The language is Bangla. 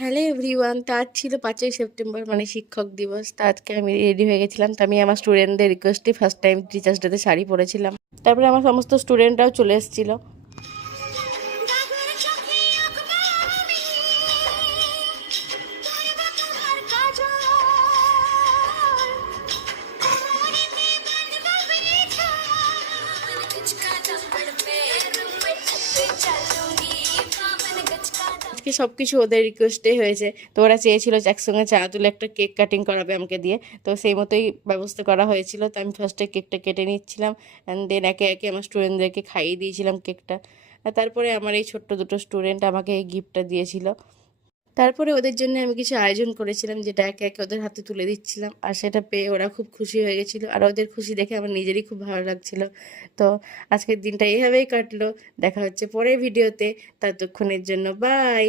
হ্যালো এভরিওয়ান, তো আজ ছিল 5ই সেপ্টেম্বর মানে শিক্ষক দিবস। তো আজকে আমি রেডি হয়ে গেছিলাম। তো আমি আমার স্টুডেন্টদের রিকোয়েস্টে ফার্স্ট টাইম টিচার্স ডেতে শাড়ি পরেছিলাম। তারপরে আমার সমস্ত স্টুডেন্টরাও চলে এসেছিলো। আজকে সবকিছু ওদের রিকোয়েস্টে হয়েছে। তো ওরা চেয়েছিল যে একসঙ্গে চা তুলে একটা কেক কাটিং করাবে আমাকে দিয়ে। তো সেই মতোই ব্যবস্থা করা হয়েছিল। তো আমি ফার্স্টে কেকটা কেটে নিচ্ছিলাম, অ্যান্ড দেন একে একে আমার স্টুডেন্টদেরকে খাইয়ে দিয়েছিলাম কেকটা। আর তারপরে আমার এই ছোট্ট দুটো স্টুডেন্ট আমাকে এই গিফটটা দিয়েছিল। তারপরে ওদের জন্য আমি কিছু আয়োজন করেছিলাম, যেটা একে একে ওদের হাতে তুলে দিচ্ছিলাম, আর সেটা পেয়ে ওরা খুব খুশি হয়ে গেছিলো। আর ওদের খুশি দেখে আমার নিজেরই খুব ভালো লাগছিল। তো আজকের দিনটা এইভাবেই কাটলো। দেখা হচ্ছে পরের ভিডিওতে। ততক্ষণের জন্য বাই।